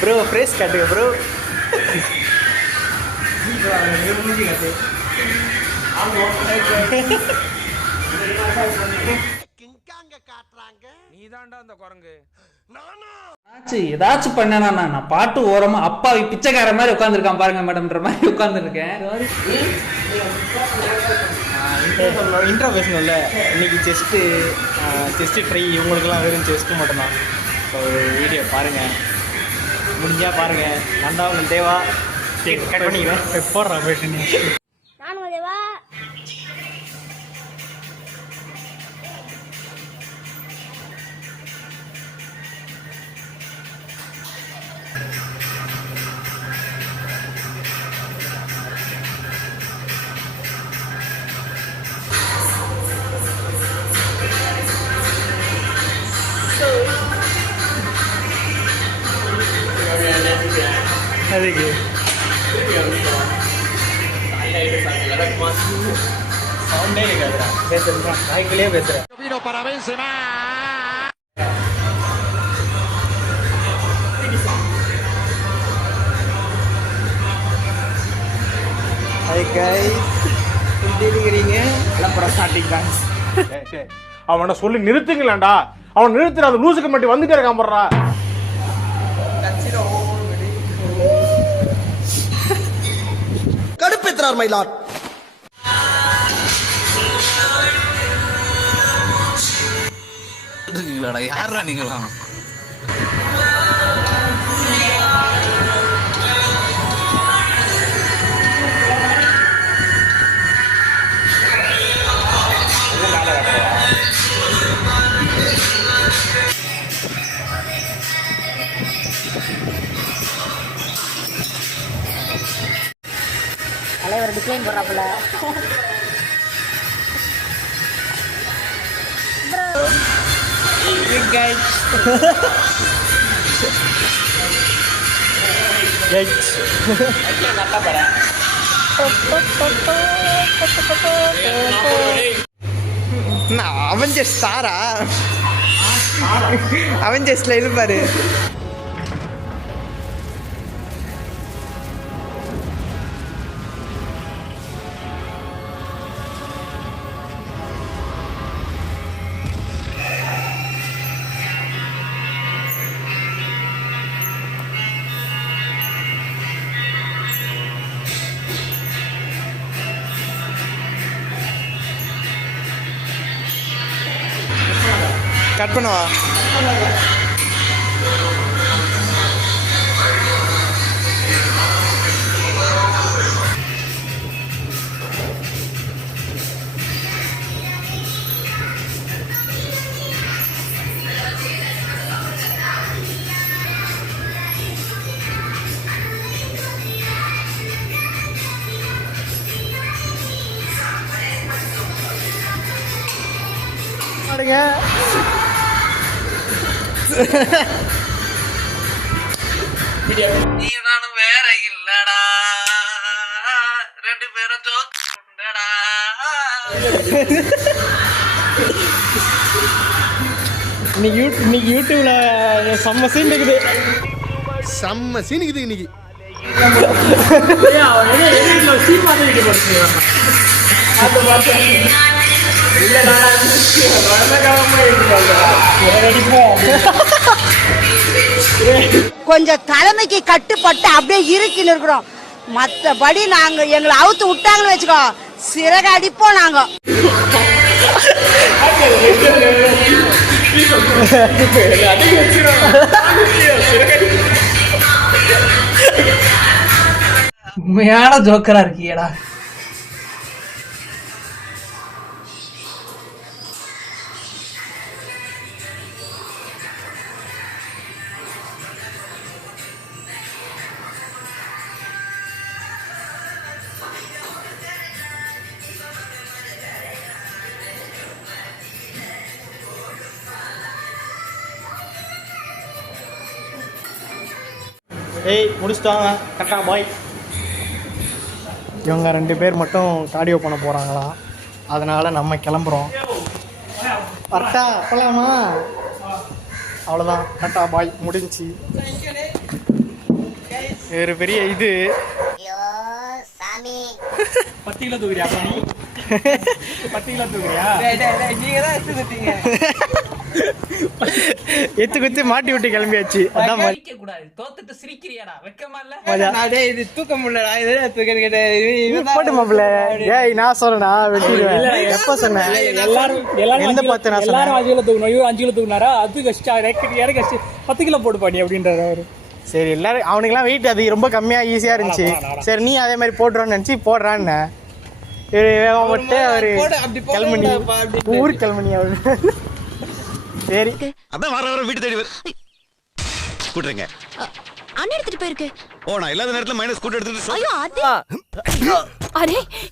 Bro phrase காட்டுங்க bro. நீதான்டா அந்த குரங்கு. ஏதாச்சும் பண்ணனா நான் பாட்டு ஓரமா அப்பாவி பிச்சைக்கார மாதிரி உட்காந்துருக்கான் பாருங்க மேடம்ன்ற மாதிரி உட்காந்துருக்கேன். இன்ட்ரோ பேசணும்ல. இன்னைக்கு செஸ்ட்டு ட்ரை இவங்களுக்குலாம் வெறும் செஸ்ட்டு மட்டும்தான். ஸோ வீடியோ பாருங்கள், முடிஞ்சால் பாருங்கள். நந்தாவும் தேவா கட் பண்ணிக்கிறேன். போடுறா போயிட்டு நீ. நானும் தேவா. அதுக்கு சவுண்டே இருக்காதுடா. பேசுறான் வாய்க்குள்ளேயே பேசுறேன். அவனை சொல்லி நிறுத்துங்களேன்டா. அவன் நிறுத்துற அந்த லூசுக்கு மட்டும் வந்துட்டே இருக்கான் போடுறா. கடுப்பேற்றார் மயிலார். யாரா நீங்களா? தலைவர் டிசைன் போடுறாப்புல. அவெஞ்சர்ஸ் ஸ்டாரா? அவெஞ்சர்ஸ்ல இருப்பாரு. கட் பண்ணவா? நானும் வேற இல்லடா, ரெண்டு பேரும் ஜோக்கடா. இன்னைக்கு யூடியூப்ல செம்ம சீன் இருக்குது. செம்ம சீனுக்குது இன்னைக்கு. கொஞ்சம் தலைமைக்கு கட்டுப்பட்டு அப்படியே இருக்கின்னு இருக்கிறோம். மற்றபடி நாங்க எங்களை அவுத்து விட்டாங்கன்னு வச்சுக்கோ, சிறகு அடிப்போம் நாங்க. உண்மையான ஜோக்கரா இருக்கியடா. ஏய் முடிச்சுட்டாங்க. கரெக்டா பாய். இவங்க 2 பேர் மட்டும் கார்டியோ பண்ண போகிறாங்களா, அதனால் நம்ம கிளம்புறோம். கரெக்டா போகலாமா? அவ்வளோதான். கரெக்டா பாய் முடிஞ்சி. ஒரு பெரிய இது பத்து கிலோ தூக்குறியா நீ 10 கிலோ தூக்குறியா நீங்க தான் எடுத்து கொடுத்தீங்க எத்து குத்தி மாட்டி விட்டு கிளம்பியாச்சு அதான் சிரிக்க கூடாது தோத்துட்டு சிரிக்கிறியாடா வெக்கமா இல்ல இது தூக்க முடியலடா இது தூக்க கேட்டேன் போட்டு மாப்பிள்ள ஏய் நான் சொல்றேனா வெட்டிடுவேன் எப்ப சொன்னேன் எல்லாரும் எந்த 10 நான் சொன்னேன் எல்லாரும் 5 கிலோ தூக்கணும் இவரு 5 கிலோ தூக்குனாரா அது கஷ்டம் இறக்கி கஷ்டம் 10 கிலோ போட்டு பாடி அப்படின்றாரு அவரு சரி எல்லாரும் அவனுக்குலாம் வெயிட் அது ரொம்ப கம்மியா ஈஸியா இருந்துச்சு சரி நீ அதே மாதிரி போடுறோன்னு நினைச்சு போடுறான்னு போட்டு அவரு கிளம்பி ஊருக்கு கிளம்பி அவரு சரி அதான் வர வீட்டு தேடி கூட்டுறீங்க அண்ணன் எடுத்துட்டு போயிருக்கு ஓ நான் இல்லாத நேரத்துல மைனஸ் கூட்டு எடுத்துட்டு ஐயோ அது அரே